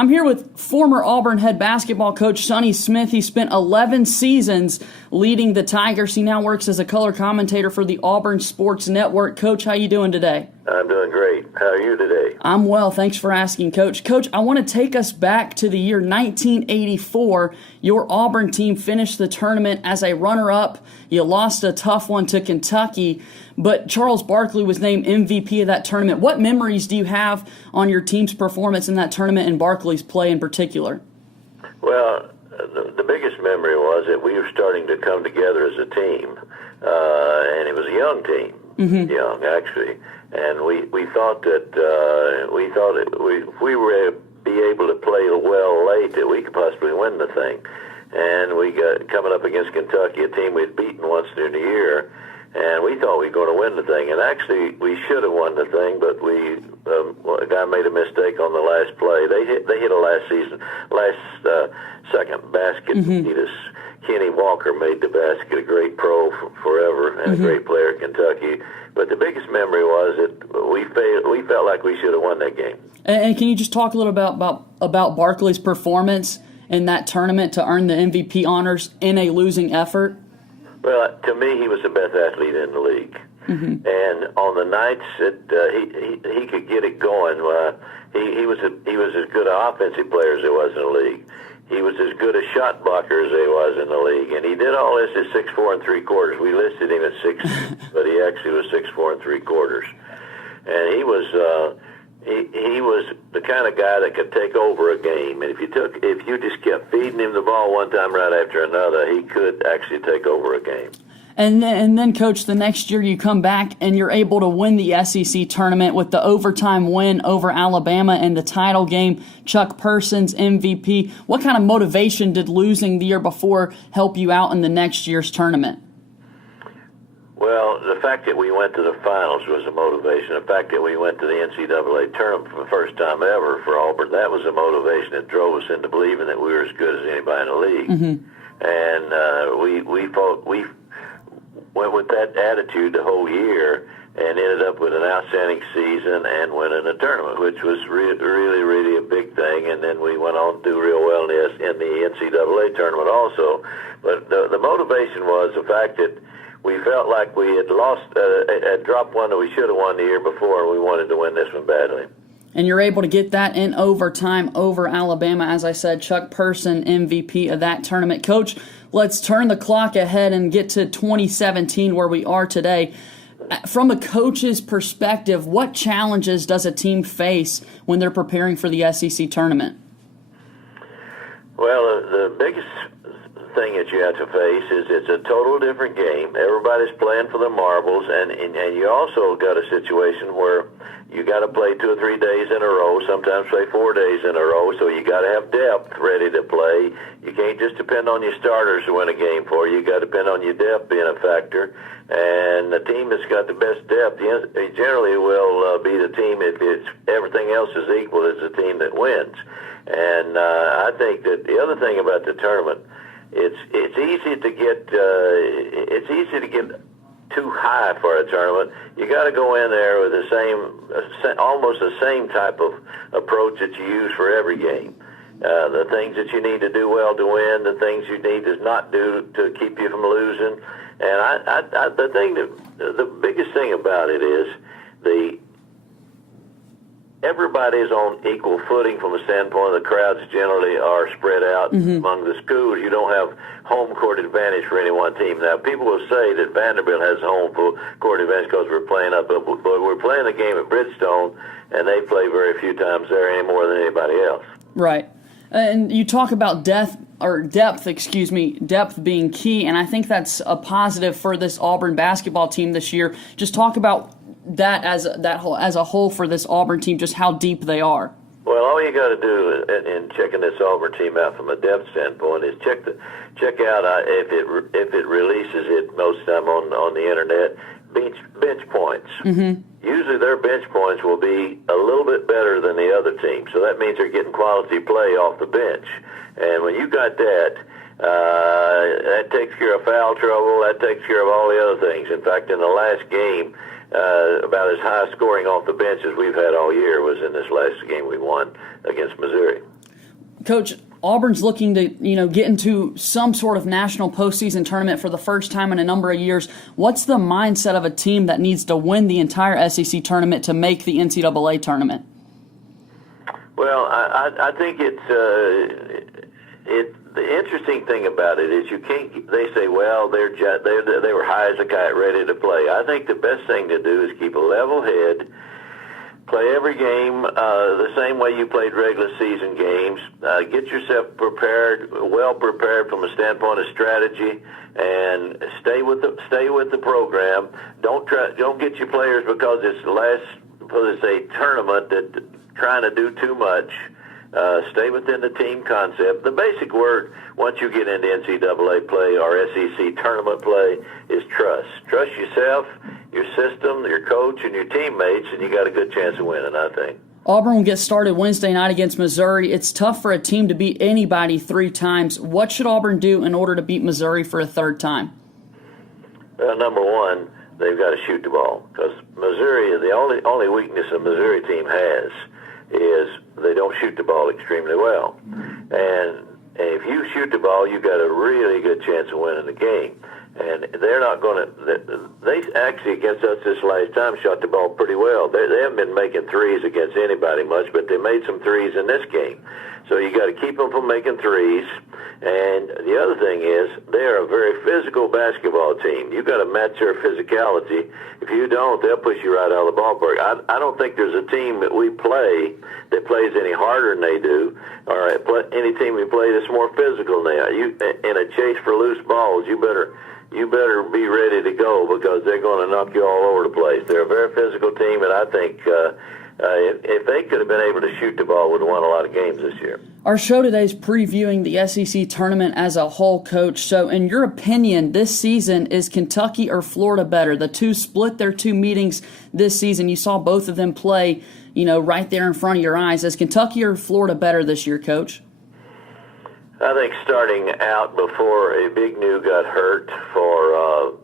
I'm here with former Auburn head basketball coach Sonny Smith. He spent 11 seasons leading the Tigers. He now works as a color commentator for the Auburn Sports Network. Coach, how you doing today? I'm doing great. How are you today? I'm well. Thanks for asking, Coach. Coach, I want to take us back to the year 1984. Your Auburn team finished the tournament as a runner-up. You lost a tough one to Kentucky, but Charles Barkley was named MVP of that tournament. What memories do you have on your team's performance in that tournament and Barkley's play in particular? Well, the biggest memory was that we were starting to come together as a team, and it was a young team, young actually, and we thought that if we were be able to play well late, that we could possibly win the thing. And we got coming up against Kentucky, a team we'd beaten once during the year, and we thought we were going to win the thing. And actually, we should have won the thing, but a guy made a mistake on the last play. They hit a last second basket to beat us. Kenny Walker made the basket, a great pro forever and a great player at Kentucky. But the biggest memory was that we felt like we should have won that game. And can you just talk a little about Barkley's performance in that tournament to earn the MVP honors in a losing effort? Well, to me, he was the best athlete in the league. And on the nights that he could get it going, he was as good an offensive player as there was in the league. He was as good a shot blocker as there was in the league, and he did all this at 6'4 3/4. We listed him at 6, but he actually was 6'4 3/4. And he was the kind of guy that could take over a game. And if you just kept feeding him the ball one time right after another, he could actually take over a game. And then, Coach, the next year you come back and you're able to win the SEC tournament with the overtime win over Alabama in the title game, Chuck Person's MVP. What kind of motivation did losing the year before help you out in the next year's tournament? Well, the fact that we went to the finals was a motivation. The fact that we went to the NCAA tournament for the first time ever for Auburn, that was a motivation that drove us into believing that we were as good as anybody in the league. And we went with that attitude the whole year and ended up with an outstanding season and winning a tournament, which was really a big thing. And then we went on to do real well in the NCAA tournament also. But the motivation was the fact that we felt like we had had dropped one that we should have won the year before, and we wanted to win this one badly. And you're able to get that in overtime over Alabama. As I said, Chuck Person, MVP of that tournament. Coach, let's turn the clock ahead and get to 2017, where we are today. From a coach's perspective, what challenges does a team face when they're preparing for the SEC tournament? Well, the biggest thing that you have to face is it's a total different game. Everybody's playing for the marbles, and you also got a situation where you got to play 2 or 3 days in a row, sometimes play 4 days in a row, so you got to have depth ready to play. You can't just depend on your starters to win a game for you. You got to depend on your depth being a factor, and the team that's got the best depth generally will be the team, if it's everything else is equal, is the team that wins. And I think that the other thing about the tournament, it's easy to get too high for a tournament. You got to go in there with almost the same type of approach that you use for every game. The things that you need to do well to win, the things you need to not do to keep you from losing. And the biggest thing about it is everybody's on equal footing from a standpoint. The crowds generally are spread out among the schools. You don't have home court advantage for any one team. Now, people will say that Vanderbilt has home court advantage because we're playing up, but we're playing a game at Bridgestone, and they play very few times there any more than anybody else. Right. And you talk about depth being key, and I think that's a positive for this Auburn basketball team this year. Just talk about that as a whole for this Auburn team, just how deep they are. Well, all you got to do in checking this Auburn team out from a depth standpoint is check out if it releases it most time on the internet, bench points. Usually their bench points will be a little bit better than the other team, so that means they're getting quality play off the bench. And when you got that, that takes care of foul trouble. That takes care of all the other things. In fact, in the last game, about as high scoring off the bench as we've had all year was in this last game we won against Missouri. Coach, Auburn's looking to, get into some sort of national postseason tournament for the first time in a number of years. What's the mindset of a team that needs to win the entire SEC tournament to make the NCAA tournament? Well, I think the interesting thing about it is you can't. They say, well, they were high as a kite, ready to play. I think the best thing to do is keep a level head. Play every game the same way you played regular season games. Get yourself well prepared from a standpoint of strategy, and stay with the program. Don't get your players because it's the last, let's say, tournament that trying to do too much. Stay within the team concept. The basic word, once you get into NCAA play or SEC tournament play, is trust. Trust yourself, your system, your coach, and your teammates, and you got a good chance of winning, I think. Auburn will get started Wednesday night against Missouri. It's tough for a team to beat anybody 3 times. What should Auburn do in order to beat Missouri for a 3rd time? Well, number one, they've got to shoot the ball, because Missouri, the only weakness a Missouri team has is they don't shoot the ball extremely well. And if you shoot the ball, you got a really good chance of winning the game. And they're not going to. They actually, against us this last time, shot the ball pretty well. They haven't been making threes against anybody much, but they made some threes in this game. So you got to keep them from making threes. And the other thing is, they're a very physical basketball team. You got to match their physicality. If you don't, they'll push you right out of the ballpark. I don't think there's a team that we play that plays any harder than they do, or any team we play that's more physical than they are. You, in a chase for loose balls, you better be ready to go, because they're going to knock you all over the place. They're a very physical team, and I think if they could have been able to shoot the ball, would have won a lot of games this year. Our show today is previewing the SEC tournament as a whole, Coach. So in your opinion, this season, is Kentucky or Florida better? The two split their 2 meetings this season. You saw both of them play, right there in front of your eyes. Is Kentucky or Florida better this year, Coach? I think starting out before a big new got hurt for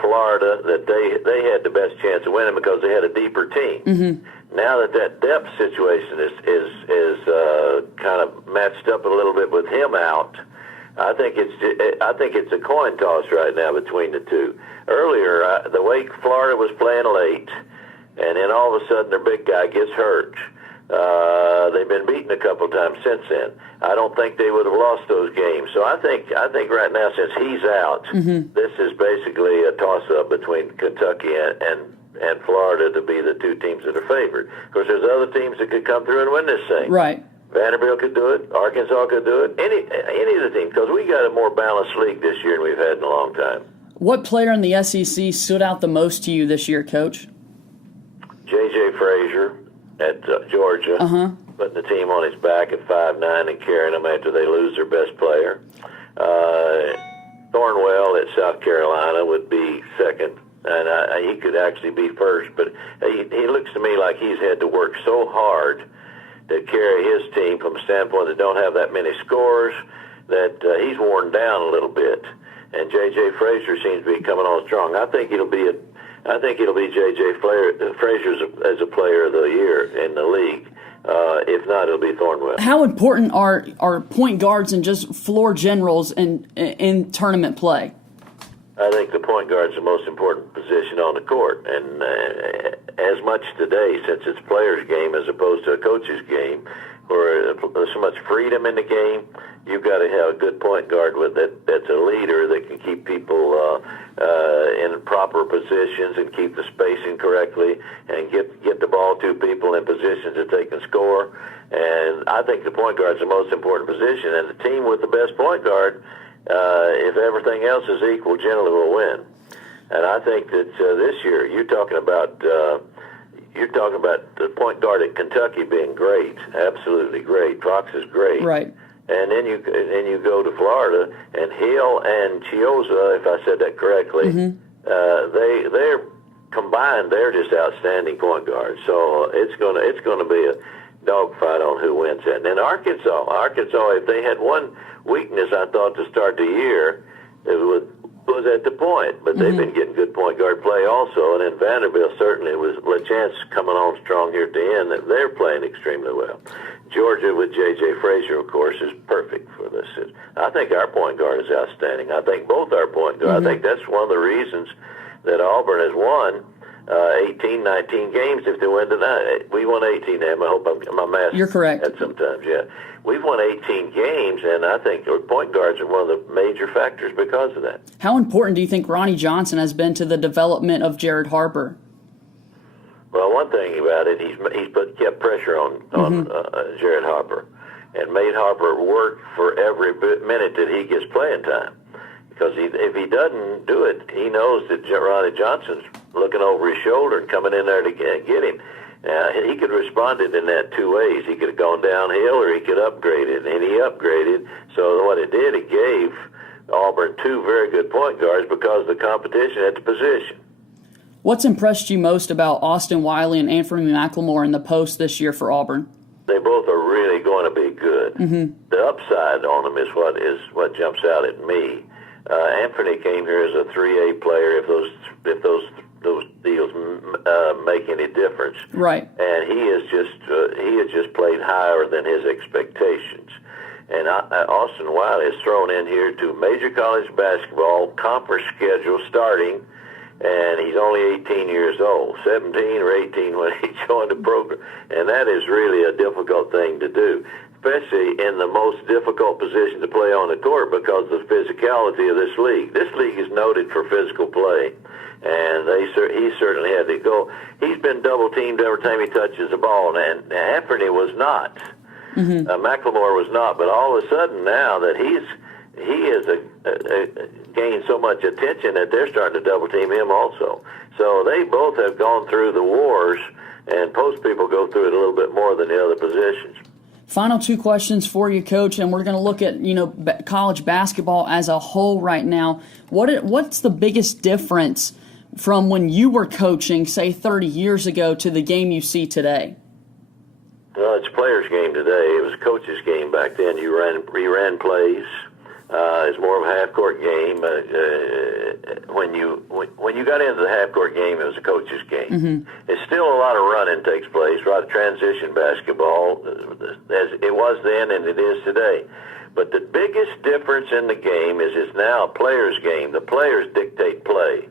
Florida, that they had the best chance of winning because they had a deeper team. Mm-hmm. Now that depth situation is kind of matched up a little bit with him out, I think it's a coin toss right now between the two. Earlier, the way Florida was playing late, and then all of a sudden their big guy gets hurt. They've been beaten a couple times since then. I don't think they would have lost those games. So I think right now, since he's out, mm-hmm. this is basically a toss-up between Kentucky and Florida to be the 2 teams that are favored. Of course, there's other teams that could come through and win this thing. Right. Vanderbilt could do it. Arkansas could do it. Any of the teams, because we got a more balanced league this year than we've had in a long time. What player in the SEC stood out the most to you this year, Coach? J.J. Frazier at Georgia, putting the team on his back at 5'9" and carrying them after they lose their best player. Thornwell at South Carolina would be second, and he could actually be first, but he looks to me like he's had to work so hard to carry his team from a standpoint that don't have that many scores, that he's worn down a little bit. And J.J. Frazier seems to be coming on strong. I think it'll be J.J. Frazier as a player of the year in the league. If not, it'll be Thornwell. How important are point guards and just floor generals in tournament play? I think the point guard's the most important position on the court, and as much today, since it's player's game as opposed to a coach's game, where there's so much freedom in the game, you've got to have a good point guard that's a leader that can keep people in proper positions and keep the spacing correctly and get the ball to people in positions that they can score. And I think the point guard's the most important position, and the team with the best point guard, if everything else is equal, generally will win. And I think that this year, you're talking about the point guard at Kentucky being great, absolutely great. Fox is great, right? And then you go to Florida, and Hill and Chioza, if I said that correctly, mm-hmm. They're combined. They're just outstanding point guards. So it's gonna be a dogfight on who wins that. And then Arkansas, if they had one weakness, I thought to start the year, it was at the point, but they've been getting good point guard play also. And then Vanderbilt certainly was LaChance coming on strong here at the end. They're playing extremely well. Georgia with J.J. Frazier, of course, is perfect for this. I think our point guard is outstanding. I think both our point guards. I think that's one of the reasons that Auburn has won 18, 19 games if they win tonight. We won 18, Em. I hope my math. You're correct. Sometimes, yeah. We've won 18 games, and I think our point guards are one of the major factors because of that. How important do you think Ronnie Johnson has been to the development of Jared Harper? Well, one thing about it, he's kept pressure on Jared Harper and made Harper work for every minute that he gets playing time. Because if he doesn't do it, he knows that Ronnie Johnson's looking over his shoulder and coming in there to get him. He could have responded in that two ways. He could have gone downhill or he could upgrade it, and he upgraded. So what it did, it gave Auburn two very good point guards because of the competition at the position. What's impressed you most about Austin Wiley and Anthony McLemore in the post this year for Auburn? They both are really going to be good. The upside on them is what jumps out at me. Anthony came here as a 3A player. If those deals make any difference, right? And he has just played higher than his expectations. And Austin Wiley is thrown in here to major college basketball conference schedule starting. And he's only 18 years old, 17 or 18 when he joined the program. And that is really a difficult thing to do, especially in the most difficult position to play on the court because of the physicality of this league. This league is noted for physical play, and he certainly had to go. He's been double-teamed every time he touches the ball, and Anthony was not. McLemore was not, but all of a sudden now that he has gained so much attention that they're starting to double team him also. So they both have gone through the wars, and post people go through it a little bit more than the other positions. Final two questions for you, Coach, and we're going to look at college basketball as a whole right now. What's the biggest difference from when you were coaching, say 30 years ago, to the game you see today? Well, it's a player's game today. It was a coach's game back then. You ran plays. It's more of a half-court game. When you got into the half-court game, it was a coach's game. It's still a lot of running takes place, a lot of transition basketball, as it was then and it is today. But the biggest difference in the game is it's now a player's game. The players dictate play,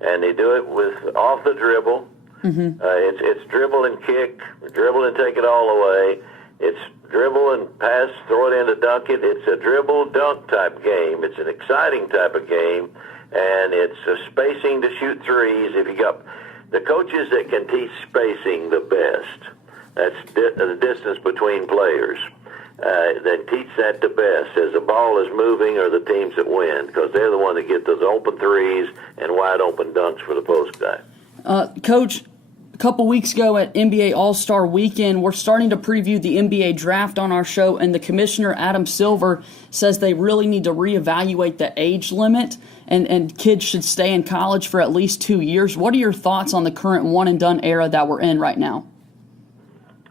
and they do it with off the dribble. It's dribble and kick, dribble and take it all away. It's dribble and pass, throw it in to dunk it. It's a dribble dunk type game. It's an exciting type of game, and it's a spacing to shoot threes. If you got the coaches that can teach spacing the best, that's the distance between players. That teach that the best as the ball is moving are the teams that win because they're the one that get those open threes and wide open dunks for the post guy. Coach, a couple weeks ago at NBA All-Star Weekend, we're starting to preview the NBA draft on our show, and the commissioner, Adam Silver, says they really need to reevaluate the age limit, and kids should stay in college for at least 2 years. What are your thoughts on the current one-and-done era that we're in right now?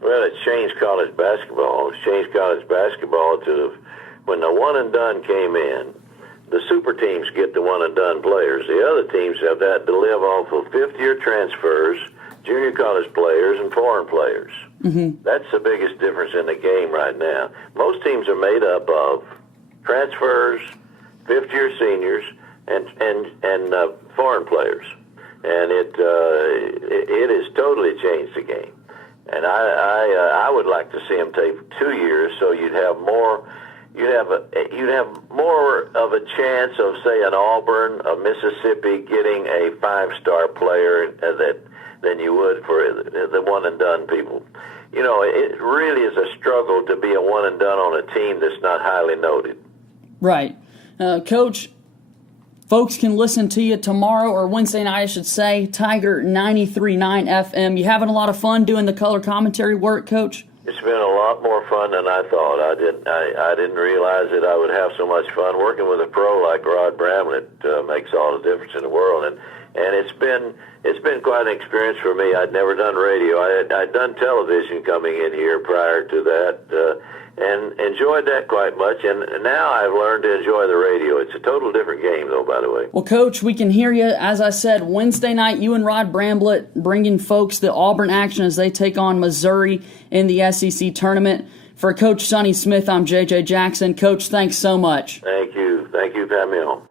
Well, it's changed college basketball. It's changed college basketball to when the one-and-done came in, the super teams get the one-and-done players. The other teams have that to live off of fifth-year transfers, junior college players, and foreign players. That's the biggest difference in the game right now. Most teams are made up of transfers, fifth-year seniors, and foreign players, and it has totally changed the game. And I would like to see them take 2 years, so you'd have more of a chance of, say, an Auburn, a Mississippi getting a five-star player than you would for the one-and-done people. You know, it really is a struggle to be a one-and-done on a team that's not highly noted. Right. Coach, folks can listen to you tomorrow or Wednesday night, I should say, Tiger 93.9 FM. You having a lot of fun doing the color commentary work, Coach? It's been a lot more fun than I thought. I didn't realize that I would have so much fun working with a pro like Rod Bramlett. Makes all the difference in the world, and it's been quite an experience for me. I'd never done radio. I'd done television coming in here prior to that, and enjoyed that quite much. And now I've learned to enjoy the radio. It's a total different game, though, by the way. Well, Coach, we can hear you. As I said, Wednesday night, you and Rod Bramlett bringing folks the Auburn action as they take on Missouri in the SEC tournament. For Coach Sonny Smith, I'm J.J. Jackson. Coach, thanks so much. Thank you. Thank you for having me on.